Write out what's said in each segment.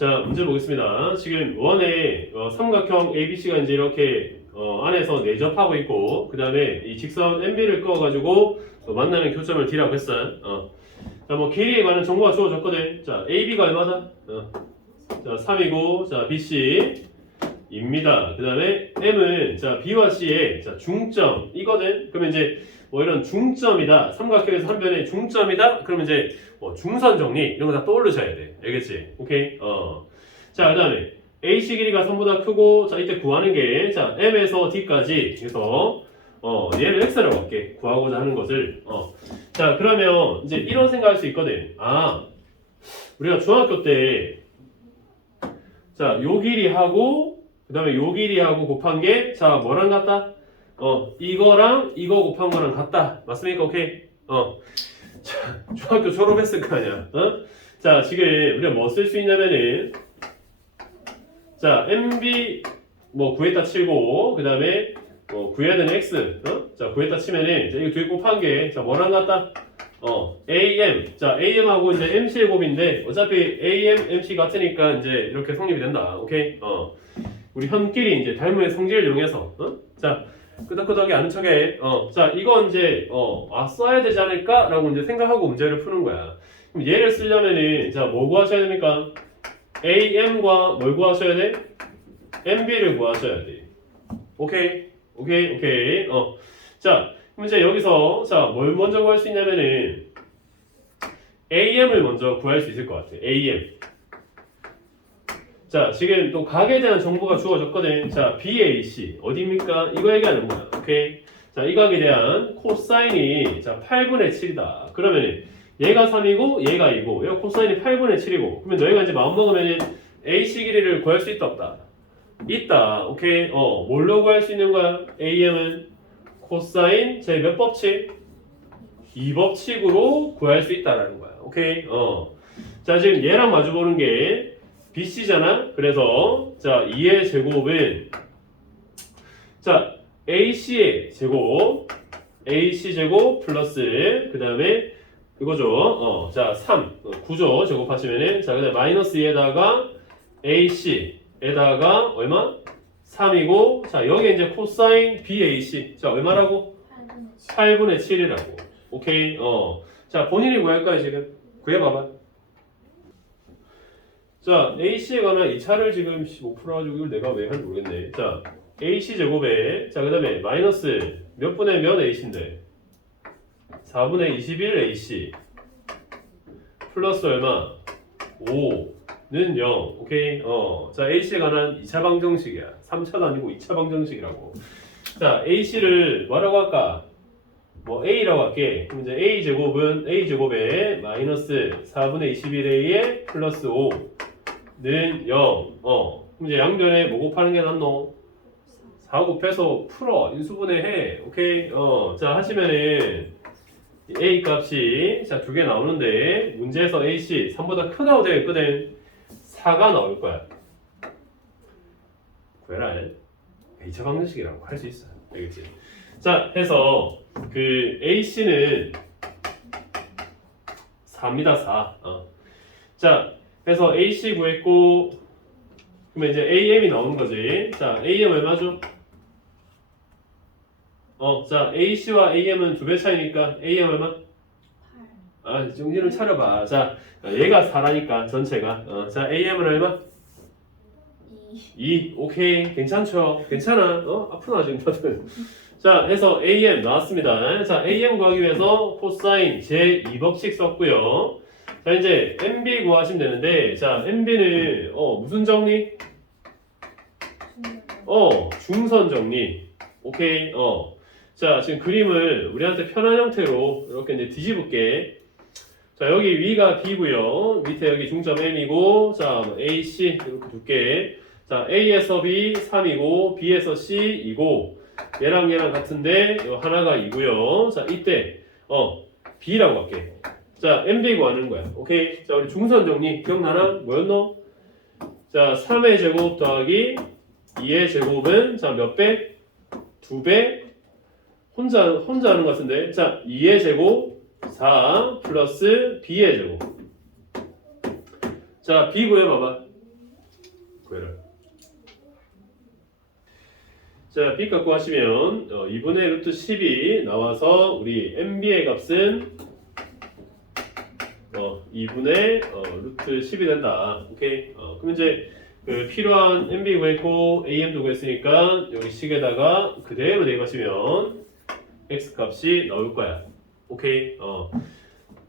자, 문제 보겠습니다. 지금 원의 어, 삼각형 ABC가 이제 이렇게 어, 안에서 내접하고 있고, 그 다음에 이 직선 MB를 그어가지고 어, 만나는 교점을 D라고 했어요. 어. 자, 뭐 길이에 관한 정보가 주어졌거든. 자, AB가 얼마다? 어. 자, 3이고, 자, BC 입니다. 그 다음에 M은 자 B와 C의 자 중점 이거든. 그러면 이제 뭐 이런 중점이다. 삼각형에서 한 변의 중점이다. 그러면 이제 뭐 중선 정리 이런 거 다 떠올리셔야 돼. 알겠지? 오케이. 어. 자 그다음에 AC 길이가 3보다 크고 자 이때 구하는 게 자 M에서 D까지 그래서 어 얘를 X라고 할게. 구하고자 하는 것을 어. 자 그러면 이제 이런 생각할 수 있거든. 아 우리가 중학교 때 자, 요 길이하고 그 다음에 요 길이하고 곱한 게, 자, 뭐랑 같다? 어, 이거랑 이거 곱한 거랑 같다. 맞습니까? 오케이? 어. 자, 중학교 졸업했을 거 아니야. 어? 자, 지금 우리가 뭐 쓸 수 있냐면은, 자, MB 뭐 구했다 치고, 그 다음에 뭐 구해야 되는 X, 어? 자, 구했다 치면은, 이제 이거 두 개 곱한 게, 자, 뭐랑 같다? 어, AM. 자, AM하고 이제 MC의 곱인데, 어차피 AM, MC 같으니까 이제 이렇게 성립이 된다. 오케이? 어. 우리 현끼리 이제 닮음의 성질을 이용해서 어? 자 끄덕끄덕이 아는 척해. 어, 자 이거 이제 어, 아 써야 되지 않을까라고 이제 생각하고 문제를 푸는 거야. 그럼 얘를 쓰려면은 자 뭐 구하셔야 됩니까? AM과 뭘 구하셔야 돼? MB를 구하셔야 돼. 오케이? 오케이? 오케이? 어자 그럼 이제 여기서 자뭘 먼저 구할 수 있냐면은 AM을 먼저 구할 수 있을 것 같아. AM 자, 지금 또 각에 대한 정보가 주어졌거든. 자, BAC 어디입니까? 이거 얘기하는 거야. 오케이. 자, 이 각에 대한 코사인이 자 8분의 7이다. 그러면은 얘가 3이고 얘가 2고 얘가 코사인이 8분의 7이고 그러면 너희가 이제 마음 먹으면 AC 길이를 구할 수 있다 없다. 있다. 오케이. 어, 뭘로 구할 수 있는 거야? AM은 코사인 제 몇 법칙? 2법칙으로 구할 수 있다라는 거야. 오케이. 어. 자, 지금 얘랑 마주 보는 게 BC잖아. 그래서 자 2의 제곱은 자 AC의 제곱 AC 제곱 플러스 그 다음에 이거죠. 어, 자 3, 어, 9죠. 제곱하시면은 자 그다음 마이너스 2에다가 AC에다가 얼마? 3이고 자 여기 이제 코사인 BAC 자 얼마라고? 8분의 7이라고. 오케이. 어. 자 본인이 구할까요 지금? 구해봐봐. 자, AC에 관한 이 차를 지금 15% 가지고 이걸 내가 왜 하는지 모르겠네. 자, AC 제곱에 자, 그 다음에 마이너스 몇 분의 몇 AC인데? 4분의 21 AC 플러스 얼마? 5는 0. 오케이. 어. 자, AC에 관한 2차 방정식이야. 3차도 아니고 2차 방정식이라고. 자, AC를 뭐라고 할까? 뭐 A라고 할게. 그럼 이제 A 제곱은 A 제곱에 마이너스 4분의 21A에 플러스 5 는 0. 어. 그럼 이제 양변에 뭐 곱하는 게 낫노? 4 곱해서 풀어. 인수분해 해. 오케이. 어. 자, 하시면은 이 A 값이 자, 두 개 나오는데 문제에서 AC 3보다 크다고 되어 있거든. 4가 나올 거야. 구해라. A차 방정식이라고 할 수 있어. 알겠지? 자, 해서 그 AC는 4입니다. 4. 어. 자, 그래서 AC 구했고 그러면 이제 AM이 나오는 거지. 자, AM 얼마죠? 어, 자, AC와 AM은 두 배 차이니까 AM 얼마? 아, 정신을 차려봐. 자, 얘가 4라니까 전체가. 어, 자, AM은 얼마? 2. 오케이. 괜찮죠? 괜찮아. 어? 아프나 지금 다들. 자, 해서 AM 나왔습니다. 자, AM 구하기 위해서 코사인 제 2법칙 썼고요. 자 이제 MB 구하시면 되는데 자 MB는 어 무슨 정리? 어 중선 정리. 오케이 어 자 지금 그림을 우리한테 편한 형태로 이렇게 이제 뒤집을게. 자 여기 위가 B고요. 밑에 여기 중점 M이고 자뭐 AC 이렇게 둘게. 자 A에서 B 3이고 B에서 C 2고 얘랑 얘랑 같은데 요 하나가 2고요. 자 이때 어 B라고 할게 자, MB 구하는 거야. 오케이. 자, 우리 중선 정리 기억나나? 뭐였노? 자, 3의 제곱 더하기 2의 제곱은 자, 몇 배? 두 배? 혼자 혼자 하는 것 같은데. 자, 2의 제곱 4 플러스 B의 제곱. 자, B 구해 봐봐. 구해라. 자, b 갖고 하시면 어, 2분의 루트 10이 나와서 우리 mb의 값은 어, 2분의 어, 루트 10이 된다. 오케이. 어, 그럼 이제 그 필요한 MB 구했고 AM도 구했으니까 여기 식에다가 그대로 대입하시면 X 값이 나올 거야. 오케이. 어.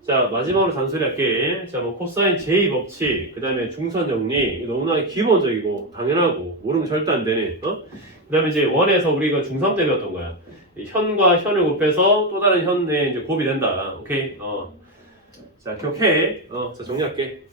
자 마지막으로 단소리 할게. 자뭐 코사인 J 법칙, 그 다음에 중선 정리 너무나 기본적이고 당연하고 모르면 절대 안 되는. 어? 그 다음에 이제 원에서 우리가 중3 때 배웠던 거야. 이 현과 현을 곱해서 또 다른 현에 이제 곱이 된다. 오케이. 어. 자 기억해. 어. 자 정리할게.